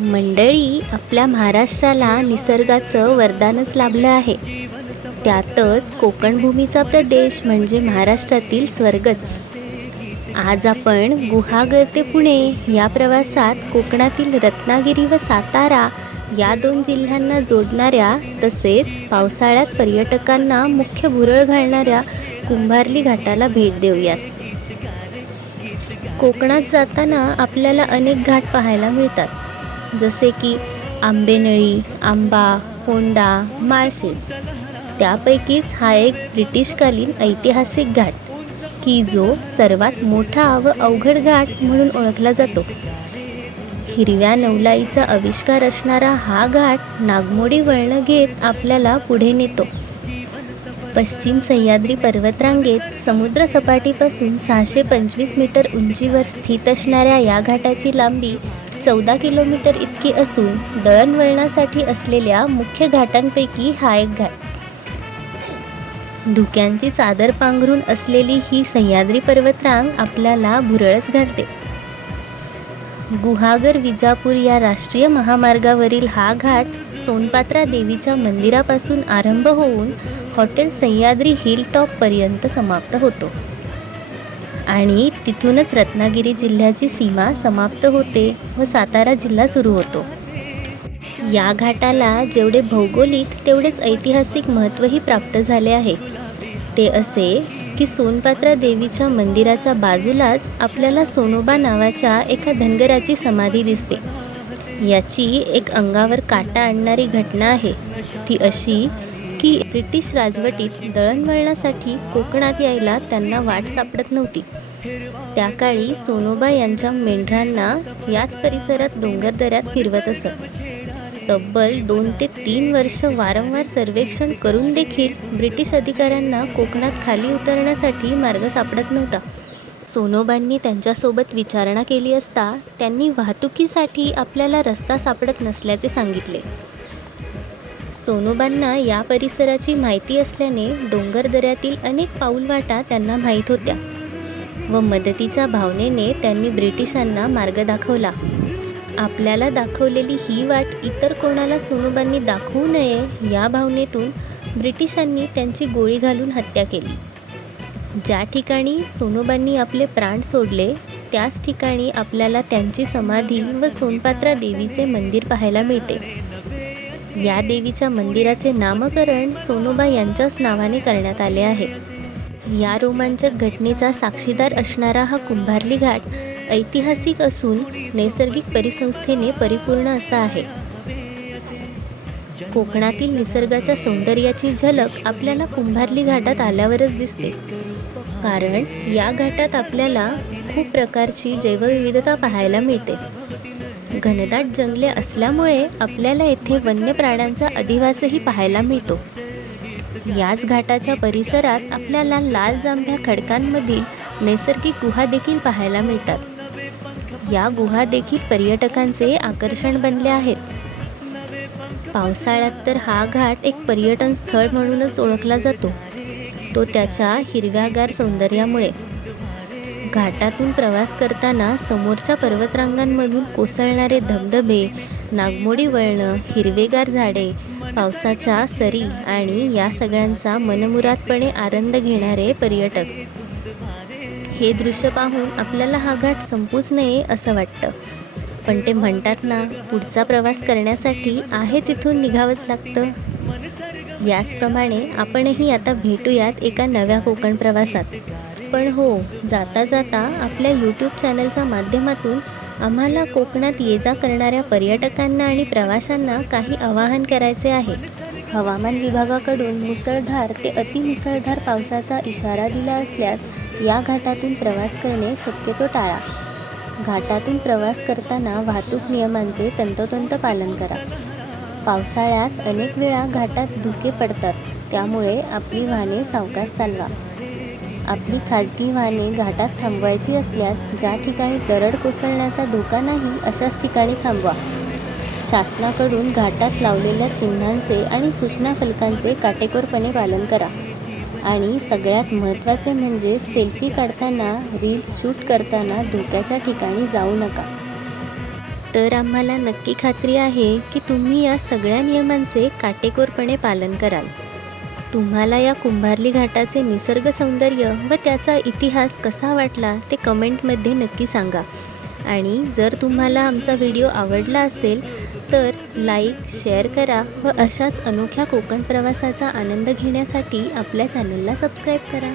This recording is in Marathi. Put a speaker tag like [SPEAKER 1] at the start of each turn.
[SPEAKER 1] मंडळी आपल्या महाराष्ट्राला निसर्गाचं वरदानच लाभलं आहे. त्यातच कोकणभूमीचा प्रदेश म्हणजे महाराष्ट्रातील स्वर्गच. आज आपण गुहागर ते पुणे या प्रवासात कोकणातील रत्नागिरी व सातारा या दोन जिल्ह्यांना जोडणाऱ्या तसेच पावसाळ्यात पर्यटकांना मुख्य भुरळ घालणाऱ्या कुंभारली घाटाला भेट देऊयात. कोकणात जाताना आपल्याला अनेक घाट पाहायला मिळतात. जसे की आंबेनळी आंबा होंडा माळशेज त्यापैकीच हा एक ब्रिटिशकालीन ऐतिहासिक घाट की जो सर्वात मोठा व अवघड घाट म्हणून ओळखला जातो. हिरव्या नवलाईचा आविष्कार असणारा हा घाट नागमोडी वळणं घेत आपल्याला पुढे नेतो. पश्चिम सह्याद्री पर्वतरांगेत समुद्रसपाटीपासून सहाशे पंचवीस मीटर उंचीवर स्थित असणाऱ्या या घाटाची लांबी चौदा किलोमीटर इतकी असून दळणवळणासाठी असलेल्या मुख्य घाटांपैकी हा एक घाट. धुक्यांची चादर पांघरून असलेली ही सह्याद्री पर्वतरांग आपल्याला भुरळच घालते. गुहागर विजापूर या राष्ट्रीय महामार्गावरील हा घाट सोनपात्रा देवीच्या मंदिरापासून आरंभ होऊन हॉटेल सह्याद्री हिल टॉपपर्यंत समाप्त होतो. आणि तिथूनच रत्नागिरी जिल्ह्याची सीमा समाप्त होते व सातारा जिल्हा सुरू होतो. या घाटाला जेवढे भौगोलिक तेवढेच ऐतिहासिक महत्त्वही प्राप्त झाले आहे. ते असे की सोनपात्रा देवीच्या मंदिराच्या बाजूलाच आपल्याला सोनोबा नावाच्या एका धनगराची समाधी दिसते. याची एक अंगावर काटा आणणारी घटना आहे. ती अशी की ब्रिटिश राजवटीत दळणवळणासाठी कोकणात यायला त्यांना वाट सापडत नव्हती. त्या काळी सोनोबा यांच्या मेंढरांना याच परिसरात डोंगरदऱ्यात फिरवत असत. तब्बल दोन ते तीन वर्ष वारंवार सर्वेक्षण करून देखील ब्रिटिश अधिकाऱ्यांना कोकणात खाली उतरण्यासाठी मार्ग सापडत नव्हता. सोनोबांनी त्यांच्यासोबत विचारणा केली असता त्यांनी वाहतुकीसाठी आपल्याला रस्ता सापडत नसल्याचे सांगितले. सोनोबांना या परिसराची माहिती असल्याने डोंगरदऱ्यातील अनेक पाऊलवाटा त्यांना माहीत होत्या व मदतीच्या भावनेने त्यांनी ब्रिटिशांना मार्ग दाखवला. आपल्याला दाखवलेली ही वाट इतर कोणाला सोनोबांनी दाखवू नये या भावनेतून ब्रिटिशांनी त्यांची गोळी घालून हत्या केली. ज्या ठिकाणी सोनोबांनी आपले प्राण सोडले त्याच ठिकाणी आपल्याला त्यांची समाधी व सोनपात्रा देवीचे मंदिर पाहायला मिळते. या देवीच्या मंदिराचे नामकरण सोनोबा यांच्याच नावाने करण्यात आले आहे. या रोमांचक घटनेचा साक्षीदार असणारा हा कुंभारली घाट ऐतिहासिक असून नैसर्गिक परिसंस्थेने परिपूर्ण असा आहे. कोकणातील निसर्गाच्या सौंदर्याची झलक आपल्याला कुंभारली घाटात आल्यावरच दिसते. कारण या घाटात आपल्याला खूप प्रकारची जैवविविधता पाहायला मिळते. घनदाट जंगले असल्यामुळे आपल्याला येथे वन्य प्राण्यांचा अधिवासही पाहायला मिळतो. याच घाटाच्या परिसरात आपल्याला लाल जांभ्या खडकांमधील नैसर्गिक गुहा देखील पाहायला मिळतात. या गुहा देखील पर्यटकांचे आकर्षण बनले आहेत. पावसाळ्यात तर हा घाट एक पर्यटन स्थळ म्हणूनच ओळखला जातो. तो त्याच्या हिरव्यागार सौंदर्यामुळे घाटातून प्रवास करताना समोरच्या पर्वतरांगांमधून कोसळणारे धबधबे नागमोडी वळणं हिरवेगार झाडे पावसाच्या सरी आणि या सगळ्यांचा मनमुरादपणे आनंद घेणारे पर्यटक. हे दृश्य पाहून आपल्याला हा घाट संपूच नये असं वाटतं. पण ते म्हणतात ना पुढचा प्रवास करण्यासाठी आहे तिथून निघावंच लागतं. याचप्रमाणे आपणही आता भेटूयात एका नव्या कोकण प्रवासात. पण हो जाता जाता आपल्या यूट्यूब चॅनलच्या माध्यमातून आम्हाला कोकणात ये जा करणाऱ्या पर्यटकांना आणि प्रवाशांना काही आवाहन करायचे आहे. हवामान विभागाकडून मुसळधार ते अतिमुसळधार पावसाचा इशारा दिला असल्यास या घाटातून प्रवास करणे शक्यतो टाळा. घाटातून प्रवास करताना वाहतूक नियमांचे तंतोतंत पालन करा. पावसाळ्यात अनेक वेळा घाटात धुके पडतात त्यामुळे आपली वाहने सावकाश चालवा. आपली खाजगी वाहने घाटात थांबवायची असल्यास ज्या ठिकाणी दरड कोसळण्याचा धोका नाही अशाच ठिकाणी थांबवा. शासनाकडून घाटात लावलेल्या चिन्हांचे आणि सूचना फलकांचे काटेकोरपणे पालन करा. आणि सगळ्यात महत्त्वाचे म्हणजे सेल्फी काढताना रील्स शूट करताना धोक्याच्या ठिकाणी जाऊ नका. तर आम्हाला नक्की खात्री आहे की तुम्ही या सगळ्या नियमांचे काटेकोरपणे पालन कराल. तुम्हाला या कुंभारली घाटाचे निसर्ग सौंदर्य व त्याचा इतिहास कसा वाटला ते कमेंटमध्ये नक्की सांगा. आणि जर तुम्हाला आमचा व्हिडिओ आवडला असेल तर लाईक शेअर करा व अशाच अनोख्या कोकण प्रवासाचा आनंद घेण्यासाठी आपल्या चॅनलला सबस्क्राईब करा.